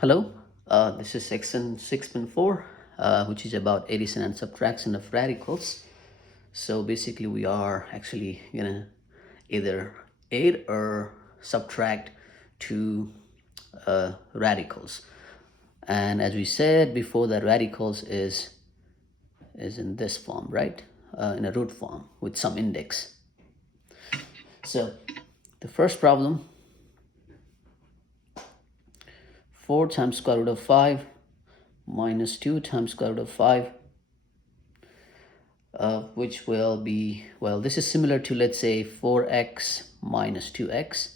Hello, this is section 6.4, which is about addition and subtraction of radicals. So basically, we are actually gonna either add or subtract two radicals. And as we said before, the radicals is in this form, right? In a root form with some index. So the first problem, 4 times square root of 5 minus 2 times square root of 5, which will be, well, this is similar to, let's say, 4x minus 2x.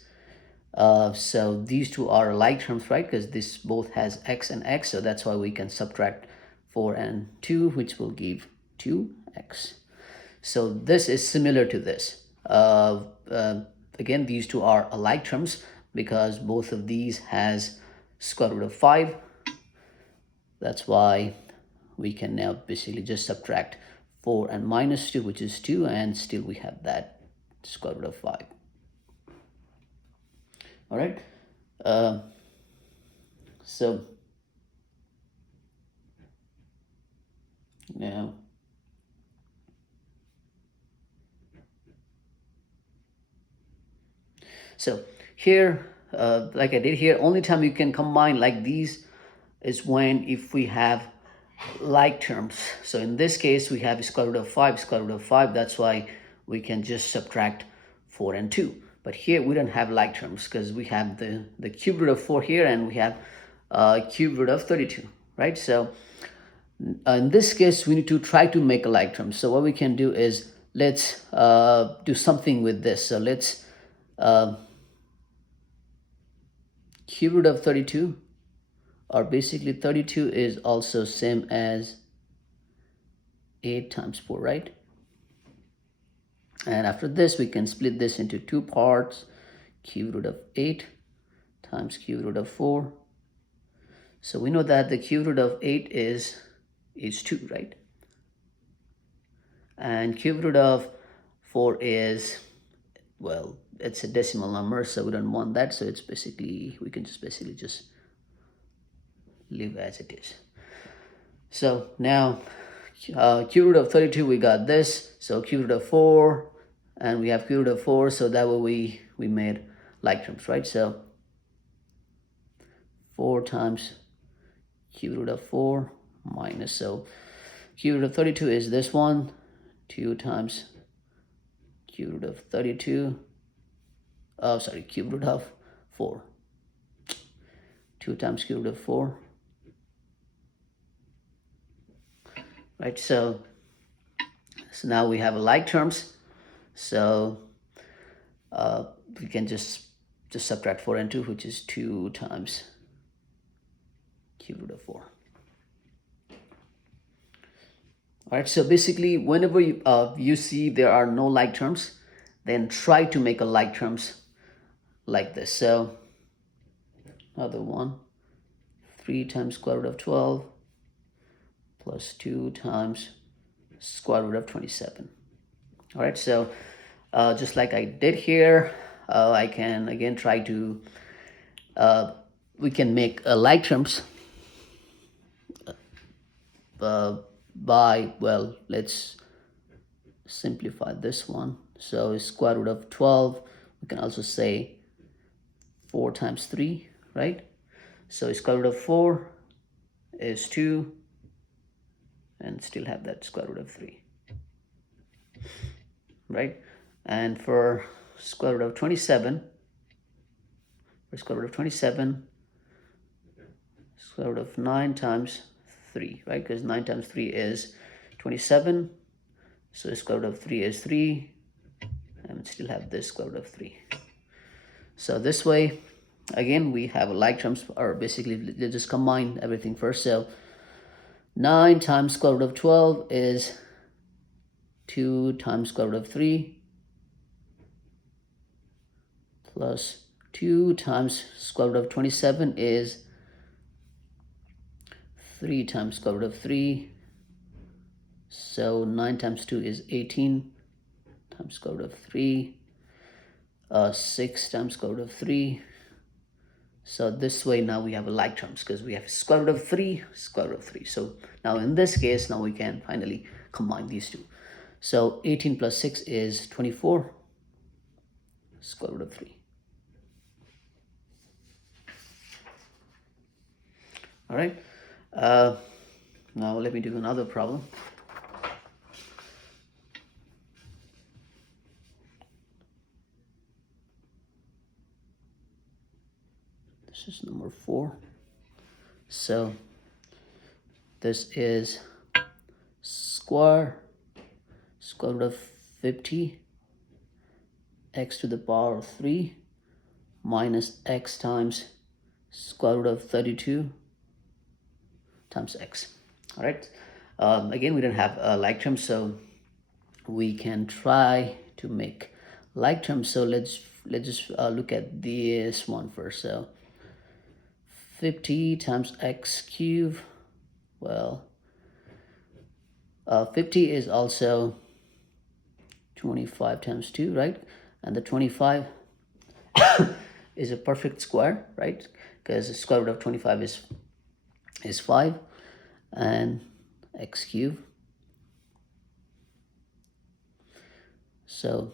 So these two are like terms, right? Because this both has x and x, so that's why we can subtract 4 and 2, which will give 2x. So this is similar to this. Again, these two are alike terms because both of these has square root of 5. That's why we can now basically just subtract 4 and minus 2, which is 2, and still we have that square root of 5. All right. So now here, like I did here, only time you can combine like these is when if we have like terms. So in this case, we have square root of 5, square root of 5. That's why we can just subtract 4 and 2. But here we don't have like terms because we have the cube root of 4 here and we have cube root of 32, right? So in this case, we need to try to make a like term. So what we can do is let's do something with this. So let's cube root of 32, or basically 32 is also same as 8 times 4, right? And after this, we can split this into two parts, cube root of 8 times cube root of 4. So we know that the cube root of 8 is 2, right? And cube root of 4 is, well, it's a decimal number, so we don't want that. So it's basically, we can just basically just leave as it is. So now cube root of 32, we got this. So cube root of 4, and we have cube root of 4. So that way we made like terms, right? So 4 times cube root of 4 minus, so cube root of 32 is this one, 2 times cube root of 32, cube root of 4, 2 times cube root of 4, right? So now we have a like terms, so we can just subtract 4 and 2, which is 2 times cube root of 4. All right, so basically whenever you see there are no like terms, then try to make a like terms like this. So another one, 3 times square root of 12 plus 2 times square root of 27. All right, so just like I did here, I can again try to, we can make like terms by, well, let's simplify this one. So square root of 12, we can also say 4 times 3, right? So square root of 4 is 2, and still have that square root of 3, right? And for square root of 27, square root of 9 times 3, right? Because 9 times 3 is 27. So square root of 3 is 3, and still have this square root of 3. So this way, again, we have like terms, or basically let's just combine everything first. So 9 times square root of 12 is 2 times square root of 3 plus 2 times square root of 27 is 3 times square root of 3. So 9 times 2 is 18 times square root of 3. 6 times square root of 3. So this way now we have a like terms because we have square root of 3, square root of 3. So now in this case, now we can finally combine these two. So 18 plus 6 is 24, square root of 3. All right. Now let me do another problem. This is number 4. So this is square root of 50 x to the power of 3 minus x times square root of 32 times x. All right. Again, we don't have like terms, so we can try to make like terms. So let's just look at this one first. So 50 times x cubed. Well, 50 is also 25 times 2, right? And the 25 is a perfect square, right? Because the square root of 25 is 5, and x cubed. So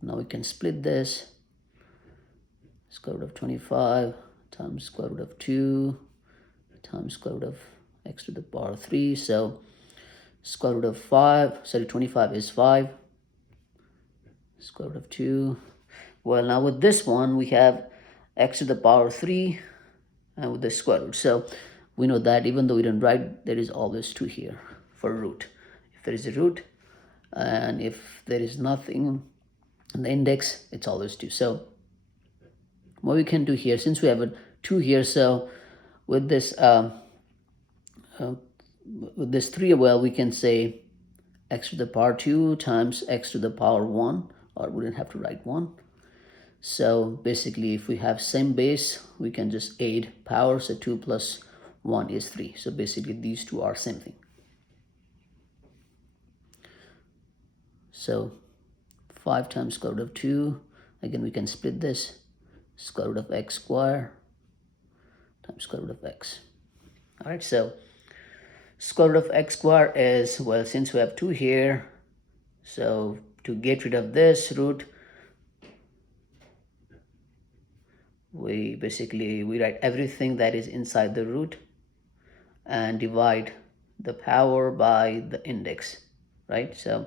now we can split this. Square root of 25 times square root of 2 times square root of x to the power 3. So square root of 25 is 5. Square root of 2. Well, now with this one, we have x to the power 3 and with the square root. So we know that even though we didn't write, there is always 2 here for root. If there is a root, and if there is nothing in the index, it's always 2. So what we can do here, since we have a 2 here, so with this 3, well, we can say x to the power 2 times x to the power 1, or we don't have to write 1. So basically, if we have same base, we can just add power. So 2 plus 1 is 3. So basically, these two are same thing. So 5 times square root of 2. Again, we can split this. Square root of x squared times square root of x. All right, so square root of x squared is, well, since we have 2 here, so to get rid of this root, we write everything that is inside the root and divide the power by the index, right? So,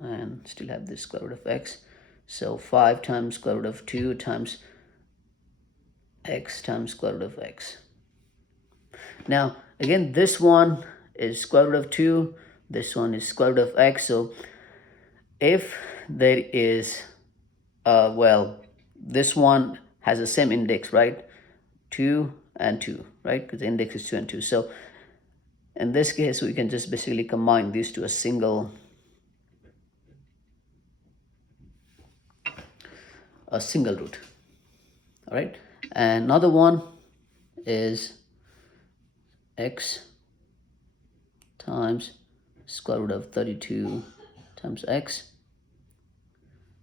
and still have this square root of x. So 5 times square root of 2 times x times square root of x. Now, again, this one is square root of 2. This one is square root of x. So if there is, well, this one has the same index, right? 2 and 2, right? Because the index is 2 and 2. So in this case, we can just basically combine these to a single root. All right. And another one is x times square root of 32 times x.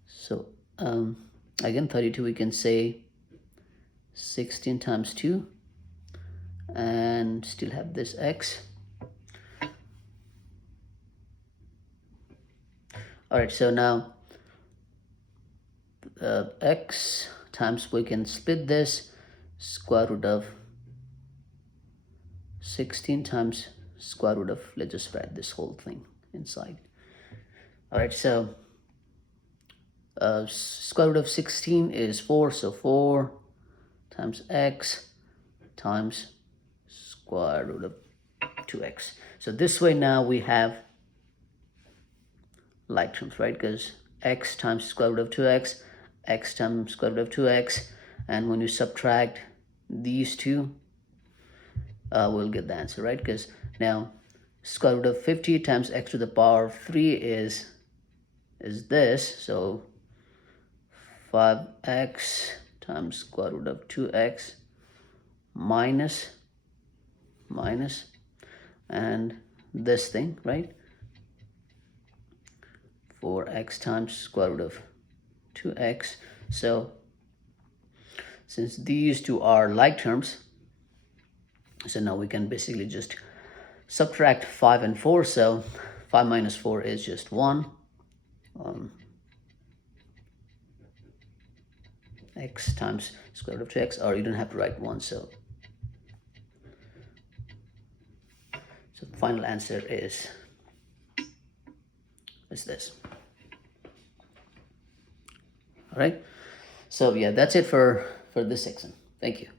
So again, 32, we can say 16 times 2 and still have this x. All right, so now x times, we can split this, square root of 16 times square root of, let's just write this whole thing inside. All right, so square root of 16 is 4, so 4 times x times square root of 2x. So this way now we have like terms, right? Because x times square root of 2x, x times square root of 2x, and when you subtract these two, we'll get the answer, right? Because now square root of 50 times x to the power of 3 is this, so 5x times square root of 2x minus and this thing, right? 4x times square root of 2x. So since these two are like terms, so now we can basically just subtract 5 and 4. So 5 minus 4 is just 1. X times square root of 2x, or you don't have to write 1. So the final answer is this. All right. So yeah, that's it for this section. Thank you.